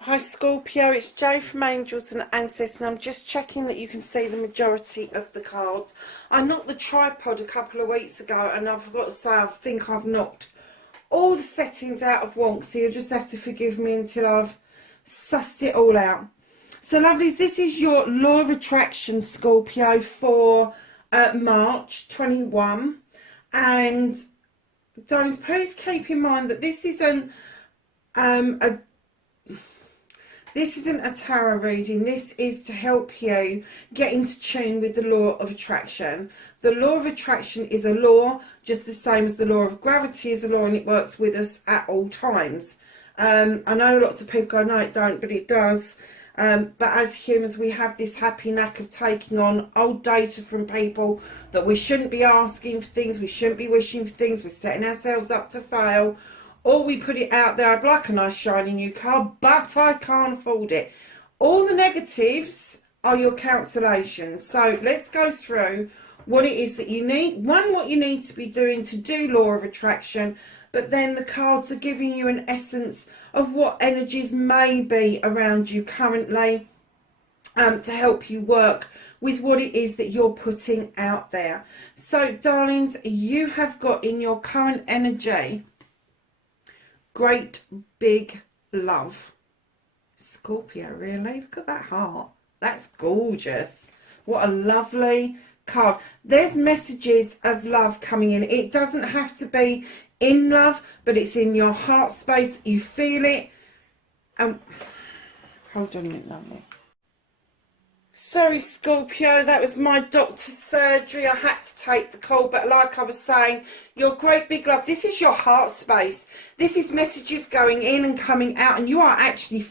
Hi Scorpio, it's Jo from Angels and Ancestors, and I'm just checking that you can see the majority of the cards. I knocked the tripod a couple of weeks ago and I've got to say I think I've knocked all the settings out of wonk, so you'll just have to forgive me until I've sussed it all out. So lovelies, this is your law of attraction, Scorpio, for March 21, and darlings, please keep in mind that this isn't a tarot reading. This is to help you get into tune with the law of attraction. The law of attraction is a law, just the same as the law of gravity is a law, and it works with us at all times. I know lots of people go, no it don't, but it does. But as humans, we have this happy knack of taking on old data from people that we shouldn't be asking for things, we shouldn't be wishing for things, we're setting ourselves up to fail. Or we put it out there, I'd like a nice shiny new car, but I can't afford it. All the negatives are your cancellations. So let's go through what it is that you need. One, what you need to be doing to do law of attraction, but then the cards are giving you an essence of what energies may be around you currently, to help you work with what it is that you're putting out there. So darlings, you have got in your current energy great big love. Scorpio, really? Look at that heart. That's gorgeous. What a lovely card. There's messages of love coming in. It doesn't have to be in love, but it's in your heart space. You feel it. Hold on a minute, lovelies. Sorry Scorpio, that was my doctor's surgery. I had to take the call, but like I was saying, your great big love, this is your heart space. This is messages going in and coming out, and you are actually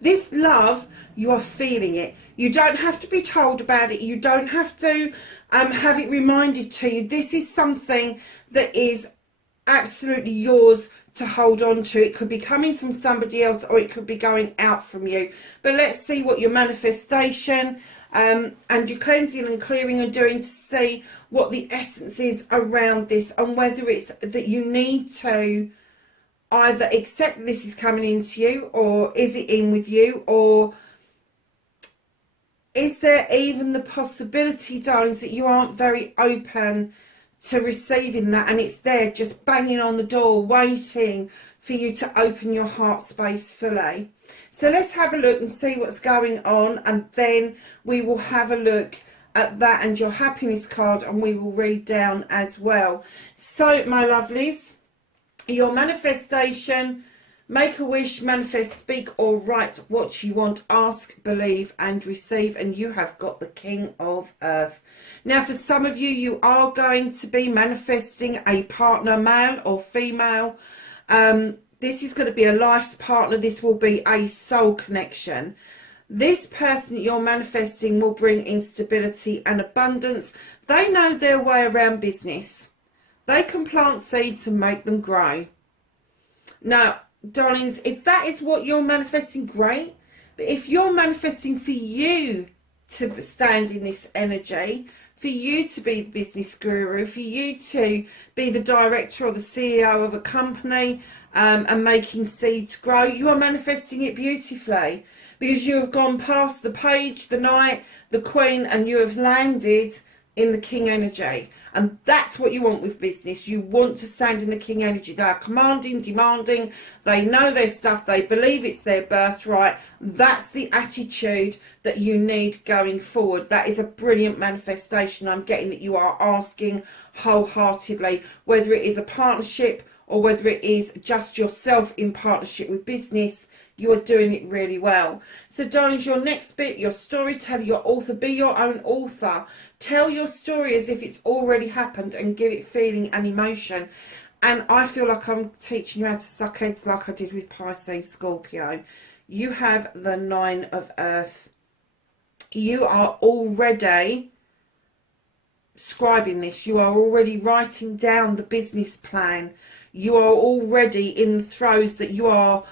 this love, you are feeling it. You don't have to be told about it. You don't have to have it reminded to you. This is something that is absolutely yours to hold on to. It could be coming from somebody else, or it could be going out from you. But let's see what your manifestation and your cleansing and clearing are doing, to see what the essence is around this, and whether it's that you need to either accept this is coming into you, or is it in with you, or is there even the possibility, darlings, that you aren't very open to receiving that, and it's there just banging on the door waiting for you to open your heart space fully. So let's have a look and see what's going on, and then we will have a look at that and your happiness card, and we will read down as well. So my lovelies, your manifestation: make a wish, manifest, speak or write what you want, ask, believe and receive, and you have got the King of Earth. Now for some of you, you are going to be manifesting a partner, male or female. This is going to be a life's partner. This will be a soul connection. This person that you're manifesting will bring instability and abundance. They know their way around business. They can plant seeds and make them grow. Now, darlings, if that is what you're manifesting, great. But if you're manifesting for you to stand in this energy, for you to be the business guru, for you to be the director or the CEO of a company, and making seeds grow, you are manifesting it beautifully, because you have gone past the page, the knight, the queen, and you have landed in the king energy. And that's what you want with business. You want to stand in the king energy. They are commanding, demanding, they know their stuff, they believe it's their birthright. That's the attitude that you need going forward. That is a brilliant manifestation. I'm getting that you are asking wholeheartedly, whether it is a partnership or whether it is just yourself in partnership with business. You are doing it really well. So darlings, your next bit, your storyteller, your author, be your own author. Tell your story as if it's already happened and give it feeling and emotion. And I feel like I'm teaching you how to suck eggs like I did with Pisces, Scorpio. You have the 9 of Earth. You are already scribing this. You are already writing down the business plan. You are already in the throes that you are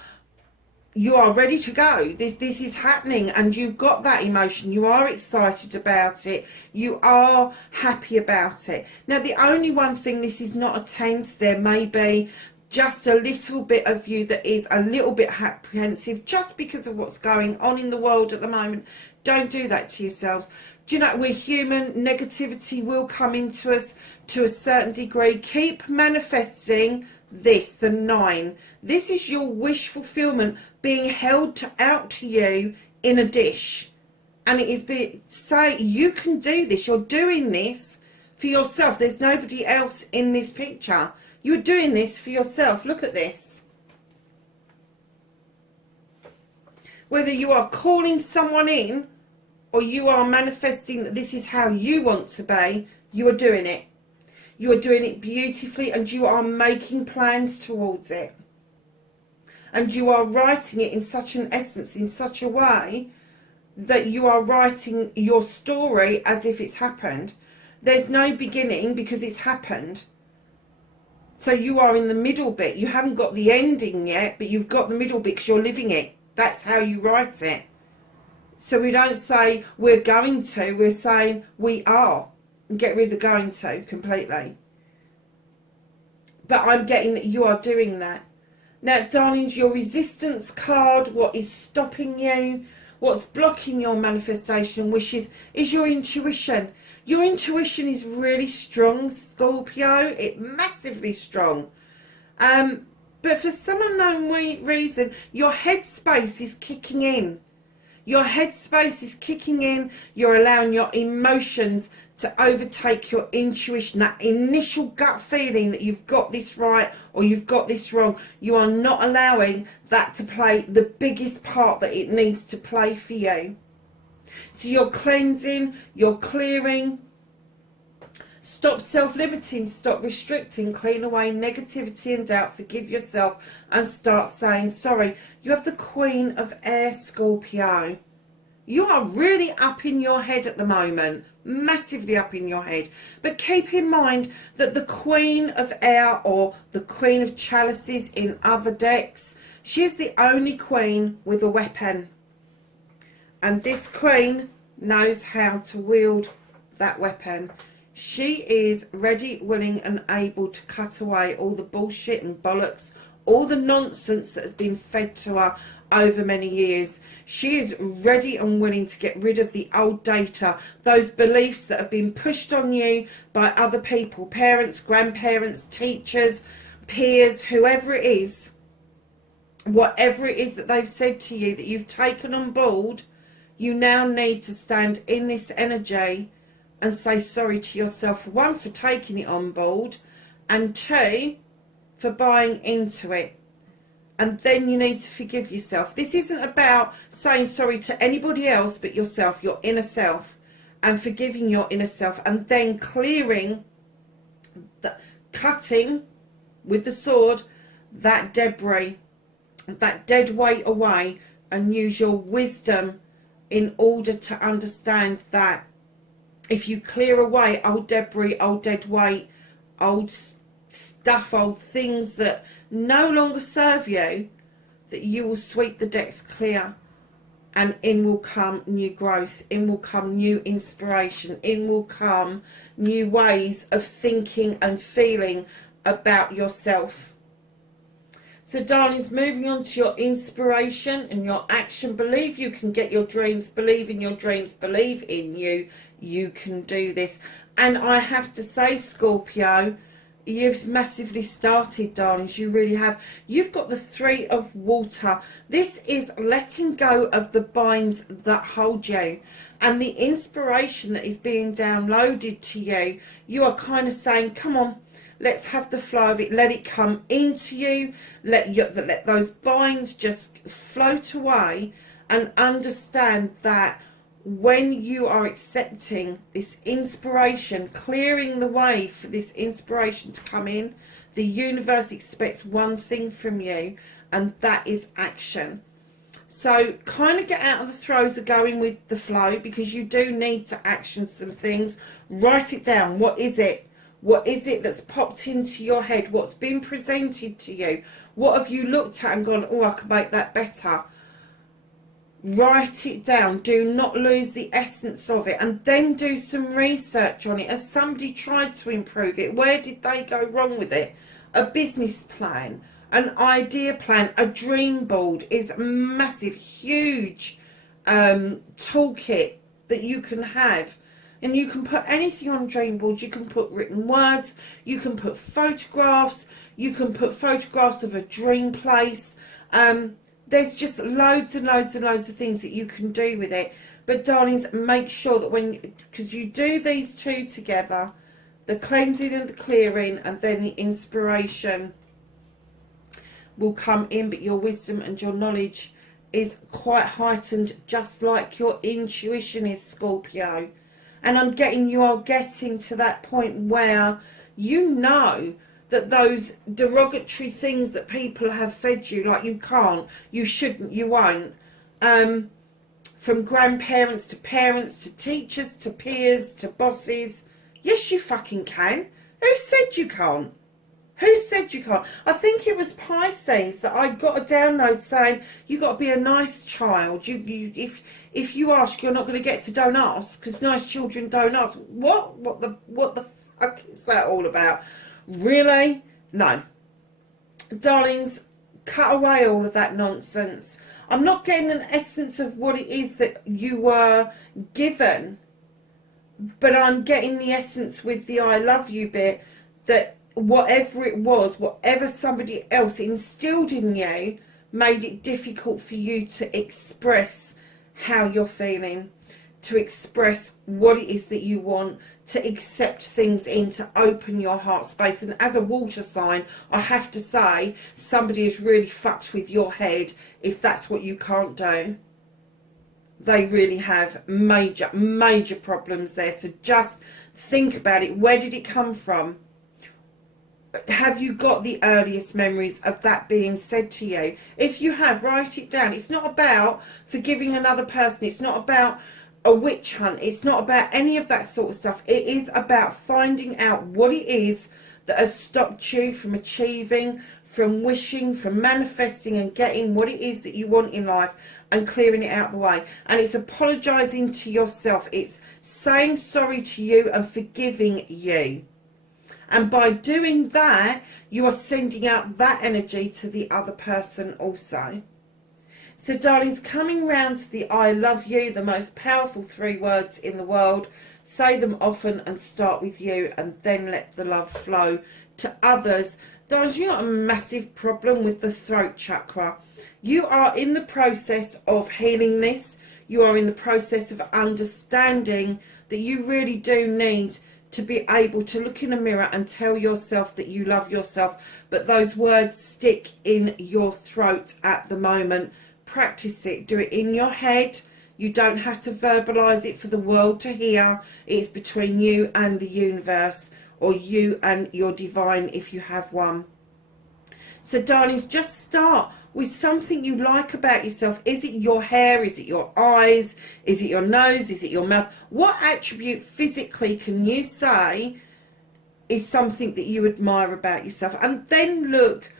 ready to go. This is happening, and you've got that emotion. You are excited about it. You are happy about it. Now, the only one thing this is not a tense, there may be just a little bit of you that is a little bit apprehensive just because of what's going on in the world at the moment. Don't do that to yourselves. Do you know, we're human. Negativity will come into us to a certain degree. Keep manifesting this, the 9. This is your wish fulfillment being held out to you in a dish. And it is say you can do this. You're doing this for yourself. There's nobody else in this picture. You're doing this for yourself. Look at this. Whether you are calling someone in or you are manifesting that this is how you want to be, you are doing it. You are doing it beautifully, and you are making plans towards it. And you are writing it in such an essence, in such a way that you are writing your story as if it's happened. There's no beginning because it's happened. So you are in the middle bit. You haven't got the ending yet, but you've got the middle bit because you're living it. That's how you write it. So we don't say we're going to, we're saying we are. And get rid of the going to completely. But I'm getting that you are doing that. Now, darlings, your resistance card, what is stopping you, what's blocking your manifestation wishes is your intuition. Your intuition is really strong, Scorpio. It's massively strong. But for some unknown reason, your headspace is kicking in. Your headspace is kicking in. You're allowing your emotions to overtake your intuition, that initial gut feeling that you've got this right or you've got this wrong. You are not allowing that to play the biggest part that it needs to play for you. So you're cleansing, you're clearing. Stop self-limiting, stop restricting, clean away negativity and doubt, forgive yourself, and start saying sorry. You have the Queen of Air, Scorpio. You are really up in your head at the moment, massively up in your head. But keep in mind that the Queen of Air, or the Queen of Chalices in other decks, she is the only queen with a weapon. And this queen knows how to wield that weapon. She is ready, willing and able to cut away all the bullshit and bollocks, all the nonsense that has been fed to her over many years. She is ready and willing to get rid of the old data, those beliefs that have been pushed on you by other people, parents, grandparents, teachers, peers, whoever it is, whatever it is that they've said to you that you've taken on board. You now need to stand in this energy and say sorry to yourself, one, for taking it on board, and two, for buying into it. And then you need to forgive yourself. This isn't about saying sorry to anybody else but yourself, your inner self, and forgiving your inner self, and then clearing, cutting with the sword that debris, that dead weight away, and use your wisdom in order to understand that if you clear away old debris, old dead weight, old stuff, old things that no longer serve you, that you will sweep the decks clear, and in will come new growth, in will come new inspiration, in will come new ways of thinking and feeling about yourself. So darlings, moving on to your inspiration and your action. Believe you can get your dreams, believe in your dreams, believe in you. You can do this. And I have to say, Scorpio, you've massively started, darlings. You really have. You've got the 3 of water. This is letting go of the binds that hold you. And the inspiration that is being downloaded to you, you are kind of saying, come on, let's have the flow of it. Let it come into you. Let those binds just float away, and understand that when you are accepting this inspiration, clearing the way for this inspiration to come in, the universe expects one thing from you, and that is action. So kind of get out of the throes of going with the flow, because you do need to action some things. Write it down. What is it? What is it that's popped into your head? What's been presented to you? What have you looked at and gone, oh, I could make that better? Write it down. Do not lose the essence of it, and then do some research on it. Has somebody tried to improve it? Where did they go wrong with it? A business plan, an idea plan, a dream board is a massive, huge toolkit that you can have. And you can put anything on dream boards. You can put written words, you can put photographs, you can put photographs of a dream place. There's just loads and loads and loads of things that you can do with it. But darlings, make sure that because you do these two together, the cleansing and the clearing, and then the inspiration will come in, but your wisdom and your knowledge is quite heightened, just like your intuition is, Scorpio. And I'm getting, you are getting to that point where you know that those derogatory things that people have fed you, like you can't, you shouldn't, you won't, from grandparents to parents to teachers to peers to bosses, yes you fucking can. Who said you can't? Who said you can't? I think it was Pisces that I got a download saying you got to be a nice child. If you ask, you're not going to get, so don't ask, because nice children don't ask. What the fuck is that all about? Really? No. Darlings, cut away all of that nonsense. I'm not getting an essence of what it is that you were given, but I'm getting the essence with the I love you bit, that whatever it was, whatever somebody else instilled in you, made it difficult for you to express how you're feeling, to express what it is that you want, to accept things in, to open your heart space. And as a water sign, I have to say, somebody has really fucked with your head if that's what you can't do. They really have major problems there. So just think about it. Where did it come from? Have you got the earliest memories of that being said to you? If you have, write it down. It's not about forgiving another person. It's not about a witch hunt. It's not about any of that sort of stuff. It is about finding out what it is that has stopped you from achieving, from wishing, from manifesting and getting what it is that you want in life, and clearing it out of the way. And it's apologising to yourself. It's saying sorry to you and forgiving you. And by doing that, you are sending out that energy to the other person also. So darlings, coming round to the I love you, the most powerful 3 words in the world. Say them often and start with you, and then let the love flow to others. Darlings, you've got a massive problem with the throat chakra. You are in the process of healing this. You are in the process of understanding that you really do need to be able to look in a mirror and tell yourself that you love yourself, but those words stick in your throat at the moment. Practice it. Do it in your head. You don't have to verbalise it for the world to hear. It's between you and the universe, or you and your divine if you have one. So darlings, just start with something you like about yourself. Is it your hair? Is it your eyes? Is it your nose? Is it your mouth? What attribute physically can you say is something that you admire about yourself? And then look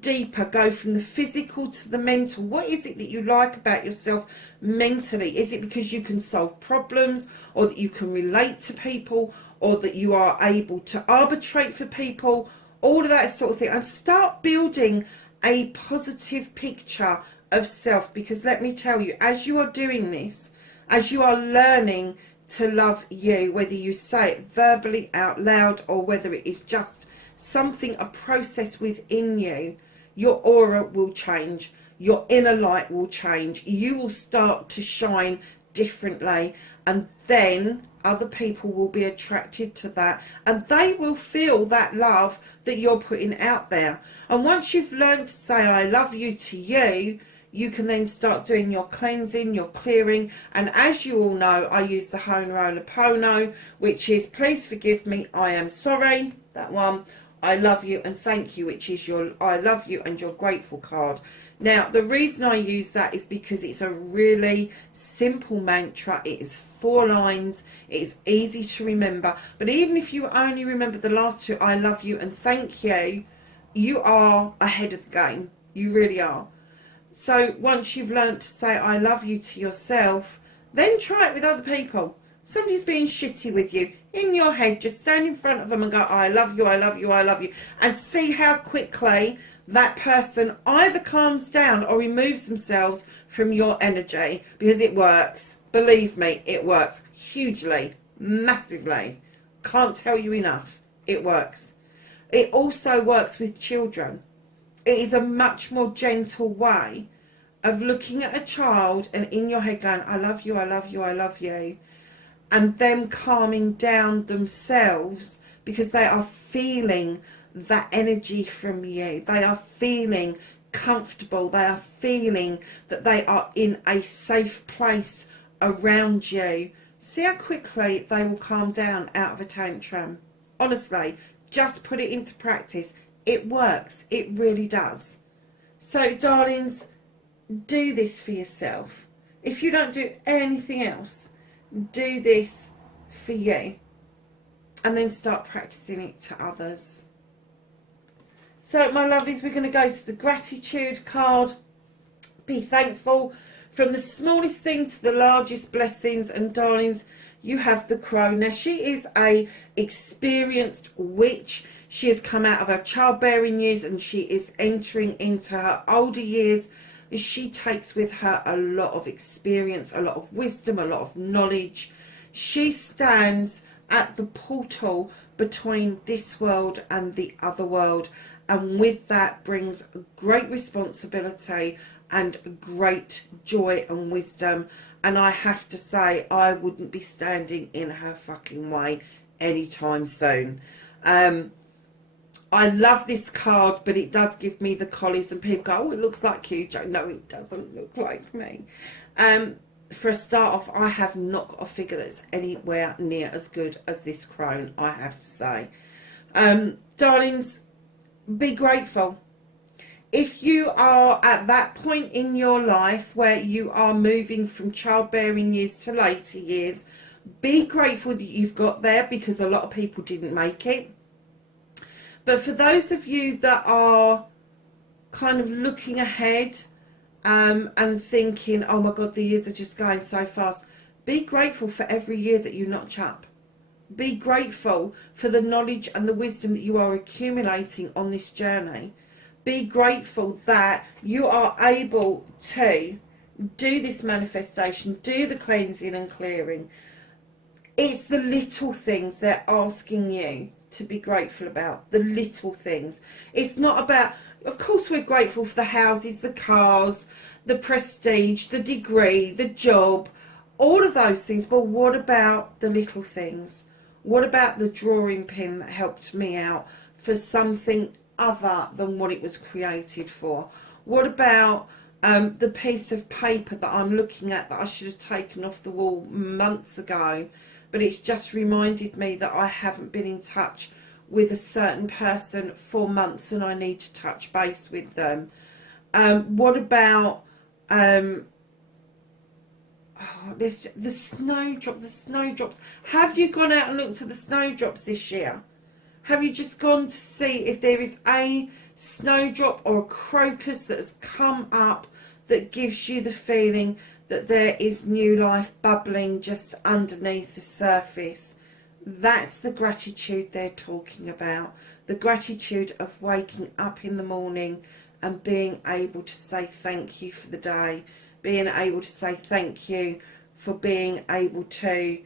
deeper, go from the physical to the mental. What is it that you like about yourself mentally? Is it because you can solve problems, or that you can relate to people, or that you are able to arbitrate for people? All of that sort of thing. And start building a positive picture of self, because let me tell you, as you are doing this, as you are learning to love you, whether you say it verbally out loud or whether it is just something, a process within you, your aura will change, your inner light will change, you will start to shine differently, and then other people will be attracted to that, and they will feel that love that you're putting out there. And once you've learned to say I love you to you, you can then start doing your cleansing, your clearing. And as you all know, I use the Ho'oponopono, which is please forgive me, I am sorry, that one, I love you and thank you, which is your I love you and you're grateful card. Now, the reason I use that is because it's a really simple mantra. It is 4 lines. It is easy to remember. But even if you only remember the last 2, I love you and thank you, you are ahead of the game. You really are. So once you've learned to say I love you to yourself, then try it with other people. Somebody's being shitty with you, in your head, just stand in front of them and go, I love you, I love you, I love you. And see how quickly that person either calms down or removes themselves from your energy, because it works. Believe me, it works hugely, massively. Can't tell you enough. It works. It also works with children. It is a much more gentle way of looking at a child and in your head going, I love you, I love you, I love you. And them calming down themselves because they are feeling that energy from you. They are feeling comfortable. They are feeling that they are in a safe place around you. See how quickly they will calm down out of a tantrum. Honestly, just put it into practice. It works. It really does. So, darlings, do this for yourself. If you don't do anything else, do this for you. And then start practicing it to others. So, my lovelies, we're going to go to the gratitude card. Be thankful. From the smallest thing to the largest blessings. And darlings, you have the crow. Now, she is a experienced witch. She has come out of her childbearing years and she is entering into her older years. She takes with her a lot of experience, a lot of wisdom, a lot of knowledge. She stands at the portal between this world and the other world. And with that brings great responsibility and great joy and wisdom. And I have to say, I wouldn't be standing in her fucking way anytime soon. I love this card, but it does give me the collies, and people go, oh, it looks like you, Jo. No, it doesn't look like me. For a start off, I have not got a figure that's anywhere near as good as this crone, I have to say. Darlings, be grateful. If you are at that point in your life where you are moving from childbearing years to later years, be grateful that you've got there, because a lot of people didn't make it. But for those of you that are kind of looking ahead and thinking, oh my God, the years are just going so fast, be grateful for every year that you notch up. Be grateful for the knowledge and the wisdom that you are accumulating on this journey. Be grateful that you are able to do this manifestation, do the cleansing and clearing. It's the little things they're asking you to be grateful about, the little things. It's not about, of course we're grateful for the houses, the cars, the prestige, the degree, the job, all of those things, but what about the little things? What about the drawing pin that helped me out for something other than what it was created for? What about the piece of paper that I'm looking at that I should have taken off the wall months ago, but it's just reminded me that I haven't been in touch with a certain person for months and I need to touch base with them? What about the snowdrops? Have you gone out and looked at the snowdrops this year? Have you just gone to see if there is a snowdrop or a crocus that has come up that gives you the feeling that there is new life bubbling just underneath the surface? That's the gratitude they're talking about. The gratitude of waking up in the morning and being able to say thank you for the day. Being able to say thank you for being able to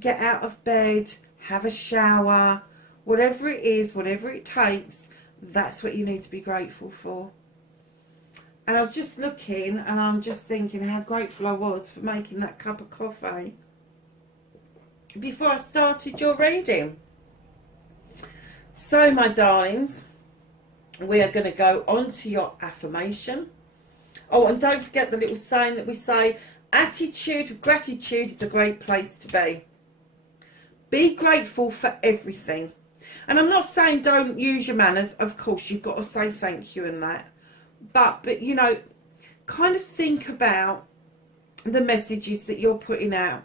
get out of bed, have a shower, whatever it is, whatever it takes, that's what you need to be grateful for. And I was just looking and I'm just thinking how grateful I was for making that cup of coffee before I started your reading. So, my darlings, we are going to go on to your affirmation. Oh, and don't forget the little saying that we say, attitude of gratitude is a great place to be. Be grateful for everything. And I'm not saying don't use your manners. Of course, you've got to say thank you and that. But you know, kind of think about the messages that you're putting out.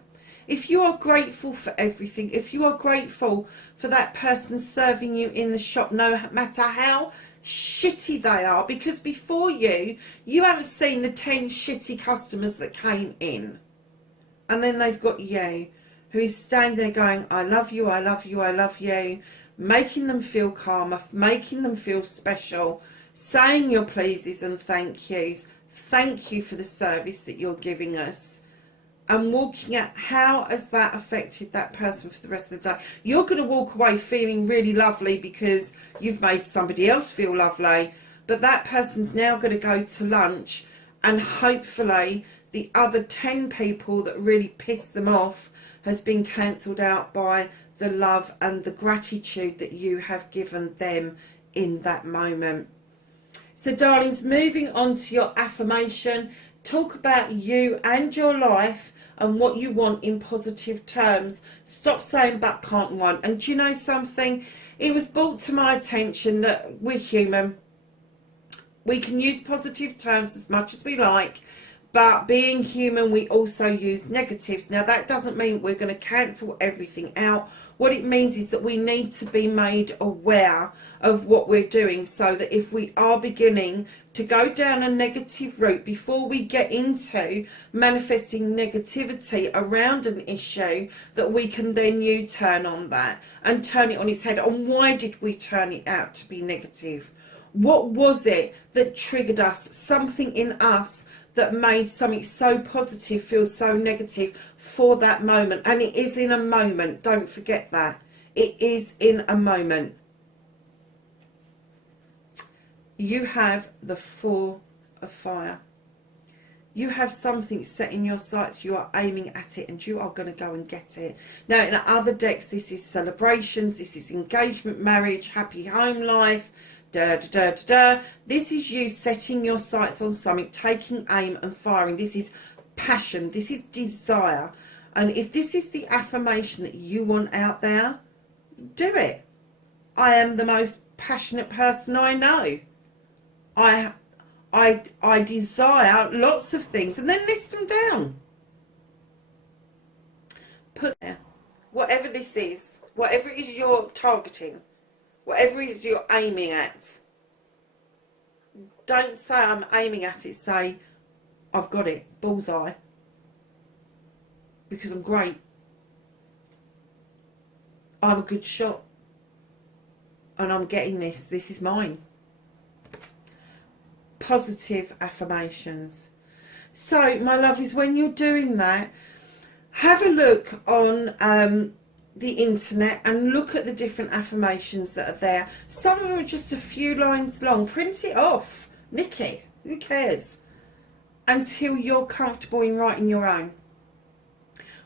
If you are grateful for everything, if you are grateful for that person serving you in the shop, no matter how shitty they are, because before you haven't seen the 10 shitty customers that came in. And then they've got you, who is standing there going, I love you, I love you, I love you, making them feel calmer, making them feel special, saying your pleases and thank yous. Thank you for the service that you're giving us. And walking out, how has that affected that person for the rest of the day? You're going to walk away feeling really lovely because you've made somebody else feel lovely. But that person's now going to go to lunch, and hopefully the other 10 people that really pissed them off has been cancelled out by the love and the gratitude that you have given them in that moment. So darlings, moving on to your affirmation, talk about you and your life and what you want in positive terms. Stop saying but, can't, and won't. And do you know something? It was brought to my attention that we're human. We can use positive terms as much as we like, but being human, we also use negatives. Now, that doesn't mean we're going to cancel everything out. What it means is that we need to be made aware of what we're doing, so that if we are beginning to go down a negative route, before we get into manifesting negativity around an issue, that we can then U-turn on that and turn it on its head. And why did we turn it out to be negative? What was it that triggered us? Something in us that made something so positive feel so negative for that moment. And it is in a moment. Don't forget that. It is in a moment. You have the Four of Fire. You have something set in your sights. You are aiming at it and you are going to go and get it. Now, in other decks, this is celebrations. This is engagement, marriage, happy home life. Da, da, da, da, da. This is you setting your sights on something, taking aim and firing. This is passion. This is desire. And if this is the affirmation that you want out there, do it. I am the most passionate person I know. I desire lots of things, and then list them down. Put there. Whatever this is, whatever it is you're targeting, whatever it is you're aiming at, don't say I'm aiming at it, say I've got it, bullseye, because I'm great, I'm a good shot, and I'm getting this is mine. Positive affirmations. So my lovelies, when you're doing that, have a look on the internet and look at the different affirmations that are there. Some of them are just a few lines long. Print it off, nick it, who cares, until you're comfortable in writing your own.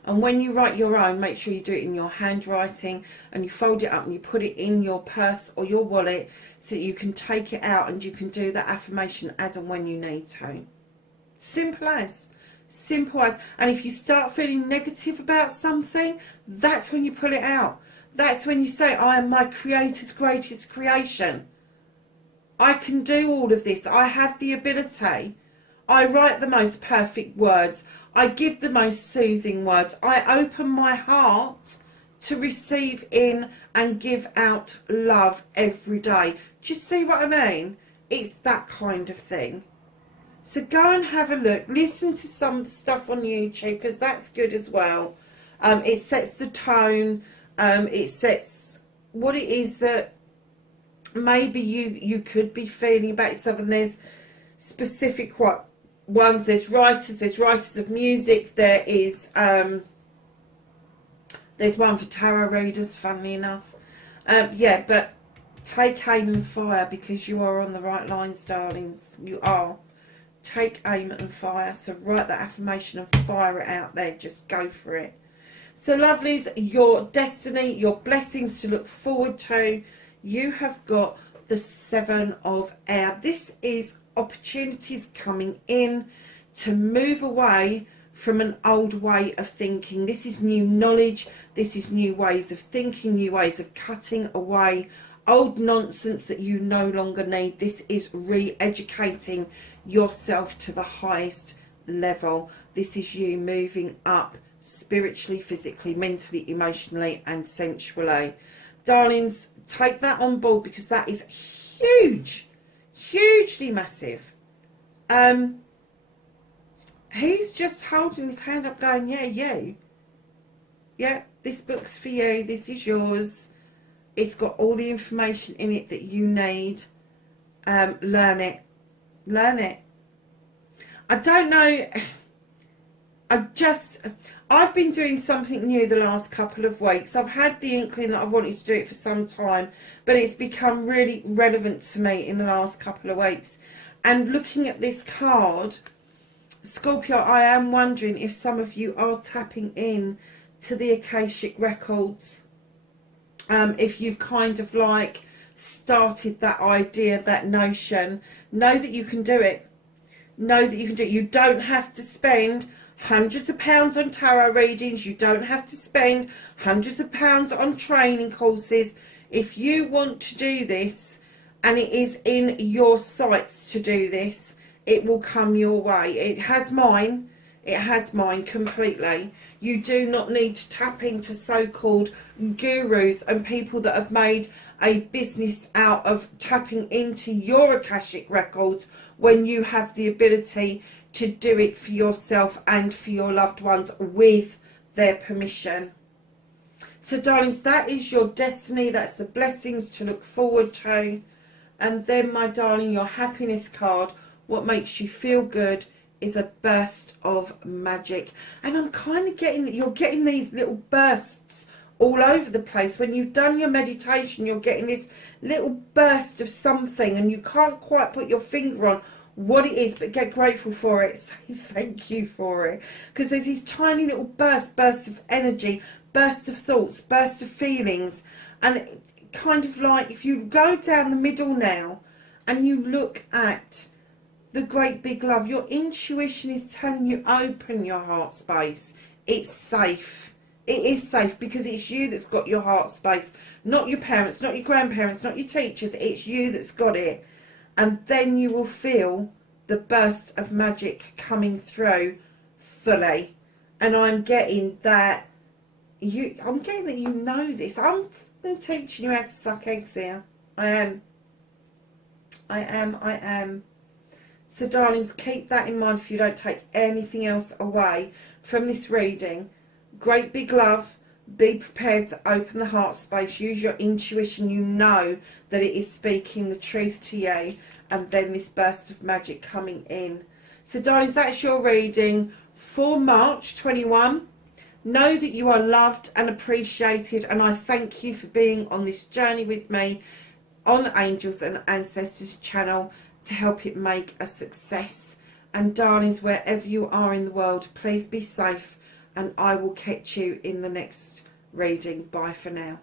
And when you write your own, make sure you do it in your handwriting, and you fold it up and you put it in your purse or your wallet, so that you can take it out and you can do that affirmation as and when you need to. Simple as. Simple as. And if you start feeling negative about something, that's when you pull it out. That's when you say, I am my creator's greatest creation. I can do all of this. I have the ability. I write the most perfect words. I give the most soothing words. I open my heart to receive in and give out love every day. Do you see what I mean? It's that kind of thing. So go and have a look. Listen to some stuff on YouTube, because that's good as well. It sets the tone. It sets what it is that maybe you could be feeling about yourself. And there's specific ones. There's writers of music. There is there's one for tarot readers, funnily enough. Yeah, but take aim and fire, because you are on the right lines, darlings. You are. Take aim and fire. So write that affirmation and fire it out there. Just go for it. So lovelies, your destiny, your blessings to look forward to. You have got the Seven of Air. This is opportunities coming in to move away from an old way of thinking. This is new knowledge. This is new ways of thinking, new ways of cutting away old nonsense that you no longer need. This is re-educating yourself to the highest level. This is you moving up spiritually, physically, mentally, emotionally and sensually. Darlings, take that on board, because that is huge, hugely massive. He's just holding his hand up going, yeah, you. Yeah, this book's for you. This is yours. It's got all the information in it that you need. Learn it. Learn it. I don't know. I've been doing something new the last couple of weeks. I've had the inkling that I've wanted to do it for some time, but it's become really relevant to me in the last couple of weeks. And looking at this card, Scorpio, I am wondering if some of you are tapping in to the Akashic Records. If you've kind of like started that idea, that notion, know that you can do it. Know that you can do it. You don't have to spend hundreds of pounds on tarot readings. You don't have to spend hundreds of pounds on training courses. If you want to do this, and it is in your sights to do this, it will come your way. It has mine. It has mine completely. You do not need to tap into so-called gurus and people that have made a business out of tapping into your Akashic Records when you have the ability to do it for yourself and for your loved ones with their permission. So darlings, that is your destiny. That's the blessings to look forward to. And then, my darling, your happiness card, what makes you feel good, is a burst of magic. And I'm kind of getting that you're getting these little bursts all over the place. When you've done your meditation, you're getting this little burst of something and you can't quite put your finger on what it is, but get grateful for it. Say thank you for it, because there's these tiny little bursts of energy, bursts of thoughts, bursts of feelings. And kind of like, if you go down the middle now and you look at the great big love, your intuition is telling you, open your heart space. It's safe. It is safe, because it's you that's got your heart space, not your parents, not your grandparents, not your teachers. It's you that's got it. And then you will feel the burst of magic coming through fully. And I'm getting that you know this. I'm teaching you how to suck eggs here. I am. So darlings, keep that in mind if you don't take anything else away from this reading. Great big love. Be prepared to open the heart space. Use your intuition. You know that it is speaking the truth to you. And then this burst of magic coming in. So darlings, that's your reading for March 21. Know that you are loved and appreciated. And I thank you for being on this journey with me on Angels and Ancestors channel to help it make a success. And darlings, wherever you are in the world, please be safe, and I will catch you in the next reading. Bye for now.